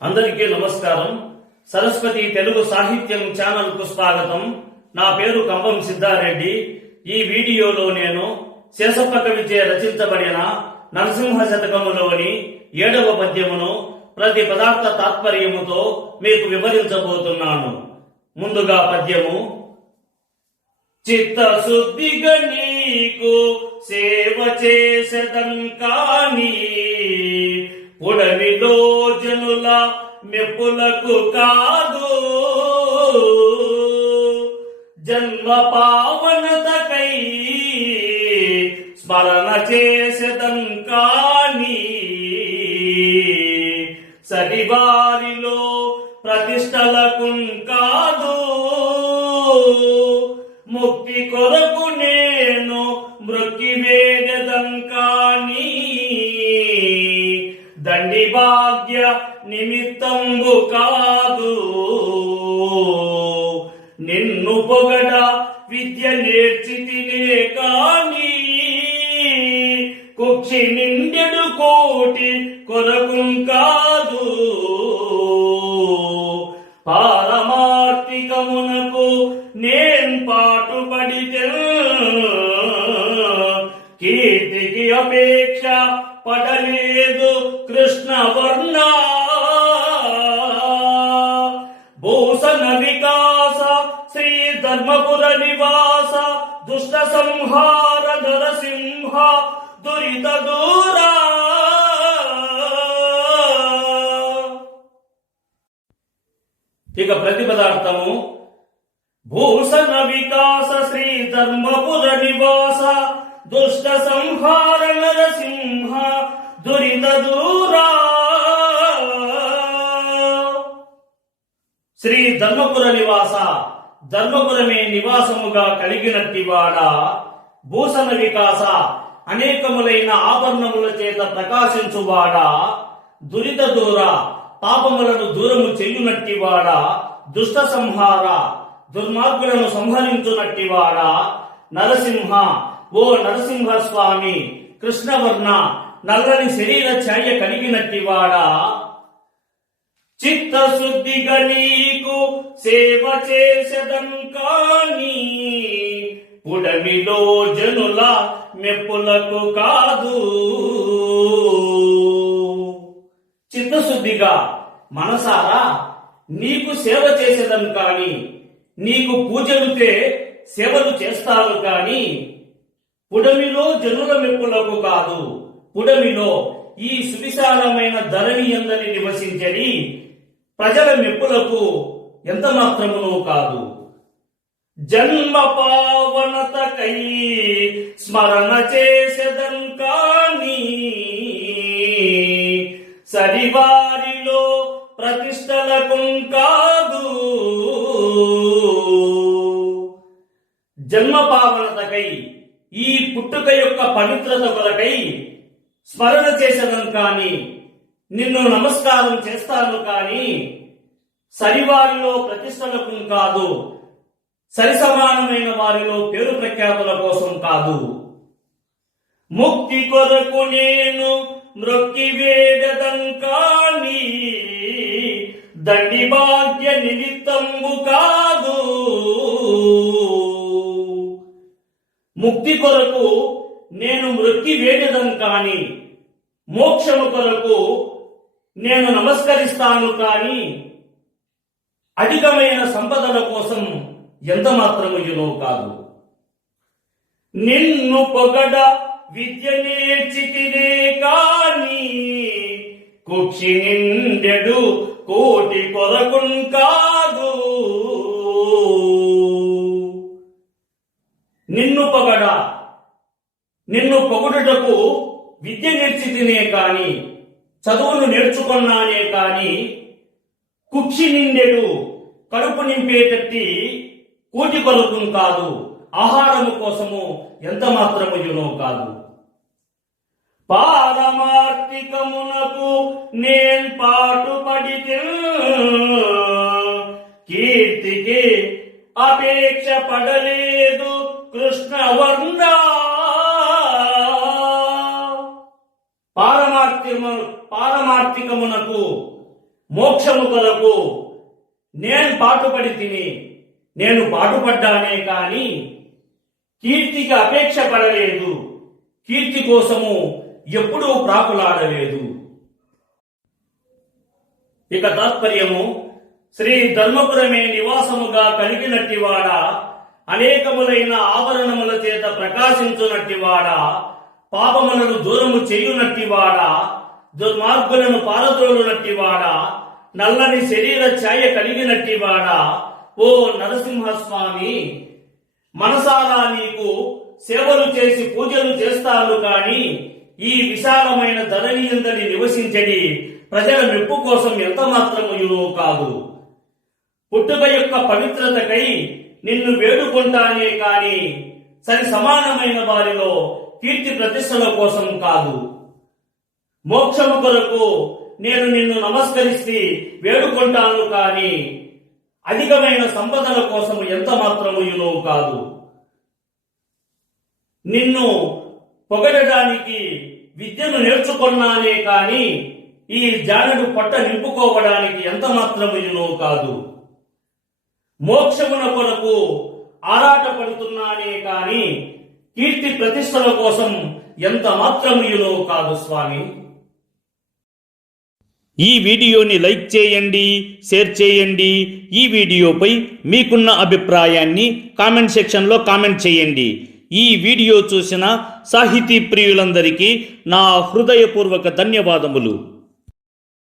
అందరికీ నమస్కారం. సరస్వతి తెలుగు సాహిత్యం ఛానల్ కు స్వాగతం. నా పేరు కంబం సిద్ధారెడ్డి. ఈ వీడియోలో నేను శేషప్ప కవిచే రచించబడిన నరసింహ శతకములోని 7వ పద్యమును ప్రతి పదార్థ తాత్పర్యముతో మీకు వివరించబోతున్నాను. ముందుగా పద్యము. చిత్తశుద్ధిగా నీకు సేవ చేసెదం కాని పుడమిలో జనుల మెప్పులకు కాదు, జన్మ పావనతకై స్మరణ చేసెదం కాని సరివారిలో ప్రతిష్టలకు కాదు. ముక్తి కొరకు నేను మృక్కి వేడదం కాని దండి భాగ్య నిమిత్తంబు కాదు. నిన్ను పొగడ విద్య నేర్చితినే కాని కుక్షి నిండెడు కోటి కొరకు కాదు. పారమార్థికమునకు నేను పాటుపడితే కీర్తికి అపేక్ష పడలేదు కృష్ణవర్ణ. భూషణ వికాస శ్రీ ధర్మపుర నివాస దుష్ట సంహార నరసింహ దురిత దూరా. ఇక ప్రతిపదార్థము. భూషణ వికాస శ్రీ ధర్మపుర నివాస దుష్ట సంహార నరసింహ దురిత దూరా. శ్రీ ధర్మపుర నివాస, ధర్మపురమే నివాసముగా కలిగినట్టివాడా. భూషణ వికాస, అనేకములైన ఆభరణముల చేత ప్రకాశించువాడా. దురిత దూర, పాపములను దూరము చెయ్యునట్టివాడా. దుష్ట సంహార, దుర్మార్గులను సంహరించునట్టివాడా. నరసింహ, ఓ నరసింహ స్వామి. కృష్ణవర్ణ, నల్లని శరీర ఛాయ కలిగినట్టివాడా. చిత్తశుద్ధిగా నీకు సేవ చేసెదం కాని పుడమిలో జనుల మెప్పులకు కాదు. చిత్తశుద్ధిగా మనసారా నీకు సేవ చేసేదం కాని, నీకు పూజలుతే సేవలు చేస్తాను కాని పుడమిలో జనుల మెప్పులకు కాదు. పుడమిలో, ఈ సువిశాలమైన ధరణి యందలి నివసించని ప్రజల మెప్పులకు ఎంత మాత్రమునూ కాదు. జన్మ పావనతకై స్మరణ చేసెదం కాని సరివారిలో ప్రతిష్టలకు కాదు. జన్మ పావనతకై, ఈ పుట్టుక యొక్క పవిత్రత కొరకై స్మరణ చేసేదం కాని, నిన్ను నమస్కారం చేస్తాను కాని సరివారిలో ప్రతిష్టలకు కాదు, సరి సమానమైన వారిలో పేరు ప్రఖ్యాతుల కోసం కాదు. ముక్తి కొరకు నేను మృక్కి వేడదం కాని దండి భాగ్య నిమిత్తంబు కాదు. ముక్తి కొరకు నేను మృక్కి వేడదం కాని, మోక్షము కొరకు నేను నమస్కరిస్తాను కాని అధికమైన సంపదల కోసం ఎంత మాత్రమయ్యునో కాదు. నిన్ను పొగడ విద్య నేర్చితినే కాని కుక్షి నిండెడు కోటి కొరకు కాదు. నిన్ను పొగడ, నిన్ను పొగుడుటకు విద్య నేర్చితినే కాని, చదువును నేర్చుకున్నానే కాని కుక్షి నిండెడు, కడుపు నింపేటట్టి కోటి కొరకు కాదు, ఆహారము కోసము ఎంత మాత్రముయునో కాదు. పారమార్థికమునకు నేను పాటుపడితే కీర్తికి అపేక్ష పడలేదు కృష్ణవర్ణ. పారమార్థికమునకు మోక్షము కొరకు నేను పాటుపడి తిని, నేను పాటుపడ్డానే కాని కీర్తికి అపేక్ష పడలేదు, కీర్తి కోసము ఎప్పుడూ ప్రాకులాడలేదు. ఇక తాత్పర్యము: శ్రీ ధర్మపురమే నివాసముగా కలిగినట్టివాడ, అనేకములైన ఆభరణముల చేత ప్రకాశించునట్టివాడ, పాపములను దూరము చేయునట్టివాడ, దుర్మార్గులను పారద్రోలునట్టివాడ, నల్లని శరీర ఛాయ కలిగినట్టివాడ, ఓ నరసింహస్వామి, మనసారా నీకు సేవలు చేసి పూజలు చేస్తాను కాని ఈ విశాలమైన ధరణియందని నివసించడి ప్రజల మెప్పు కోసం ఎంత మాత్రముయును కాదు. పుట్టుక యొక్క పవిత్రతకై నిన్ను వేడుకుంటానే కాని సరి సమానమైన వారిలో కీర్తి ప్రతిష్టల కోసం కాదు. మోక్షము కొరకు నేను నిన్ను నమస్కరిస్తే వేడుకుంటాను కాని అధికమైన సంపదల కోసం ఎంత మాత్రముయును కాదు. నిన్ను పొగడడానికి విద్యను నేర్చుకున్నానే కాని ఈ జానడు పొట్ట నింపుకోవడానికి ఎంత మాత్రముయును కాదు. మోక్షమున కొరకు ఆరాటపడుతున్నానే కాని కీర్తి ప్రతిష్టల కోసం ఎంత మాత్రముయును కాదు స్వామి. ఈ వీడియోని లైక్ చేయండి, షేర్ చేయండి. ఈ వీడియోపై మీకున్న అభిప్రాయాన్ని కామెంట్ సెక్షన్లో కామెంట్ చేయండి. ఈ వీడియో చూసిన సాహితీ ప్రియులందరికీ నా హృదయపూర్వక ధన్యవాదములు.